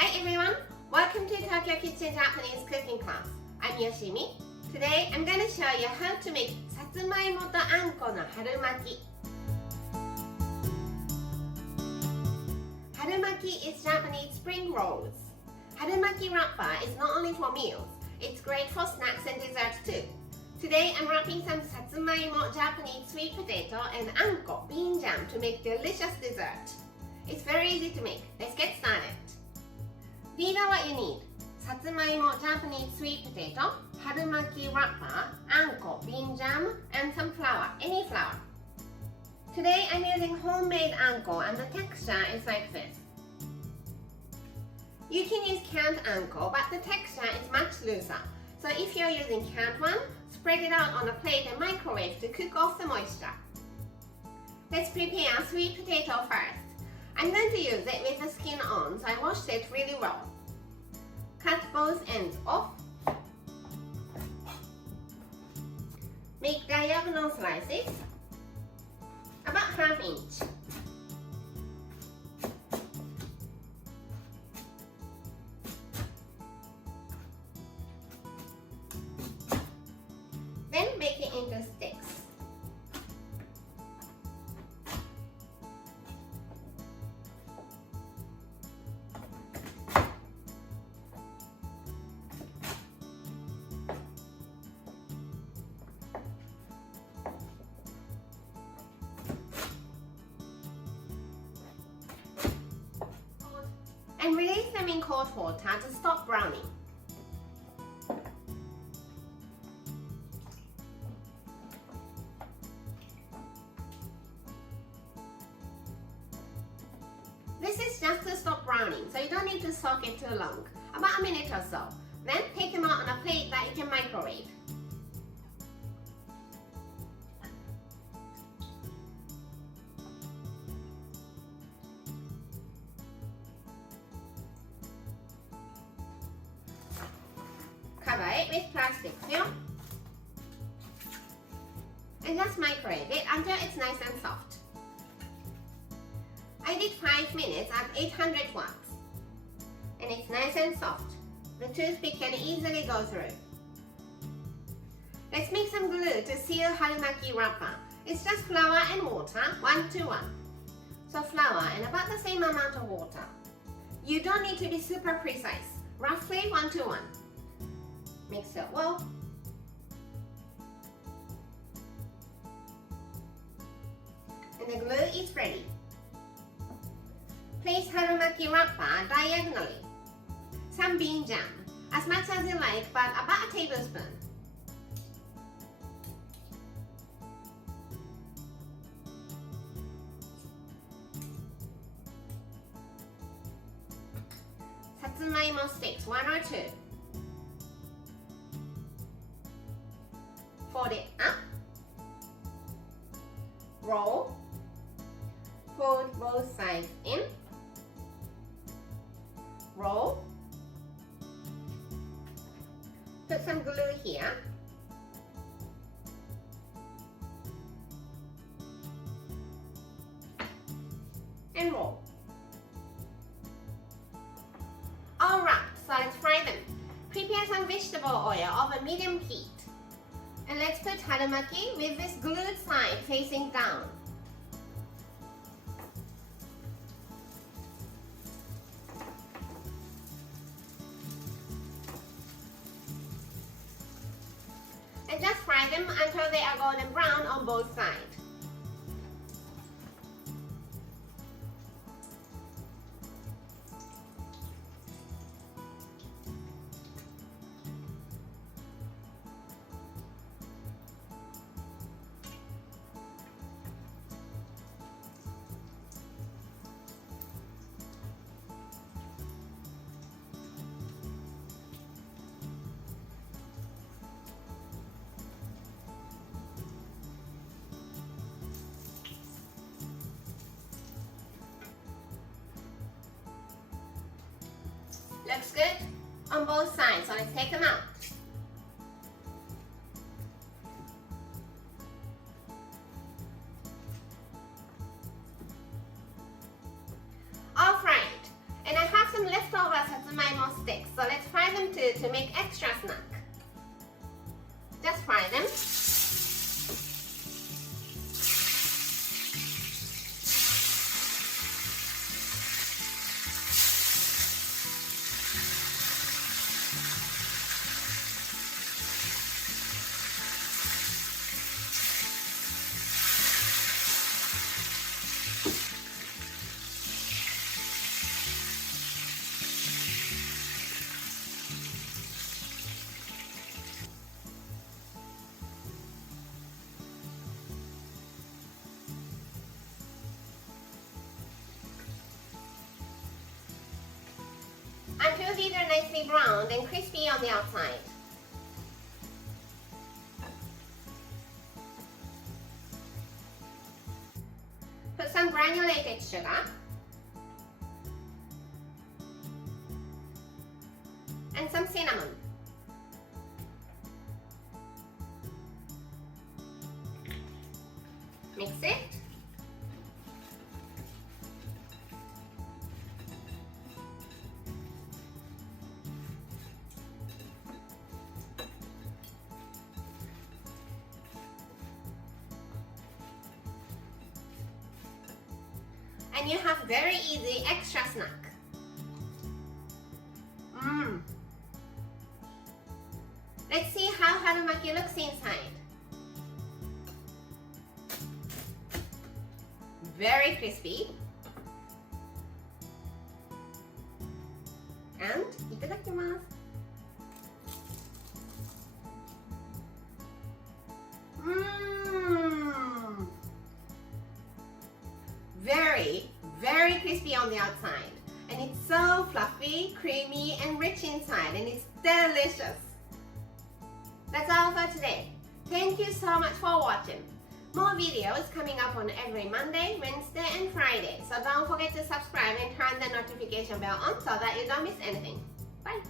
Hi everyone! Welcome to Tokyo Kitchen Japanese cooking class. I'm Yoshimi. Today I'm going to show you how to make Satsumaimo to Anko no Harumaki. Harumaki is Japanese spring rolls. Harumaki wrapper is not only for meals, it's great for snacks and desserts too. Today I'm wrapping some Satsumaimo Japanese sweet potato and Anko bean jam to make delicious dessert. It's very easy to make. Let's get started. These are what you need. Satsumaimo Japanese sweet potato, Harumaki wrapper, Anko bean jam, and some flour, any flour. Today I'm using homemade Anko and the texture is like this. You can use canned Anko, but the texture is much looser. So if you're using canned one, spread it out on a plate and microwave to cook off the moisture. Let's prepare sweet potato first. I'm going to use it with the skin on, so I washed it really well. Cut both ends off. Make diagonal slices, about ½ inch. Then make it into sticks. And release them in cold water to stop browning. This is just to stop browning, so you don't need to soak it too long, about a minute or so. Then take them out on a plate that you can microwave. Cover it with plastic film and just microwave it until it's nice and soft. I did 5 minutes at 800 watts and it's nice and soft. The toothpick can easily go through. Let's make some glue to seal Harumaki wrapper. It's just flour and water, 1 to 1. So flour and about the same amount of water. You don't need to be super precise, roughly 1 to 1. Mix it well. And the glue is ready. Place Harumaki wrapper diagonally. Some bean jam, as much as you like, but about a tablespoon. Satsumaimo sticks, 1 or 2. Fold it up, roll, fold both sides in, roll, put some glue here, and roll. All wrapped, so let's fry them. Prepare some vegetable oil over medium heat. And let's put Harumaki with this glued side facing down. And just fry them until they are golden brown on both sides. Looks good on both sides, so let's take them out. All fried. And I have some leftover leftover satsumaimo sticks, so let's fry them too to make extra snack. Just fry them. Until these are nicely browned and crispy on the outside. Put some granulated sugar and some cinnamon. Mix it. And you have very easy extra snack. Let's see how Harumaki looks inside. Very crispy. And itadakimasu. Very crispy on the outside, and it's so fluffy, creamy, and rich inside, and it's delicious. That's all for today. Thank you so much for watching. More videos coming up on every Monday, Wednesday, and Friday, so don't forget to subscribe and turn the notification bell on so that you don't miss anything. Bye!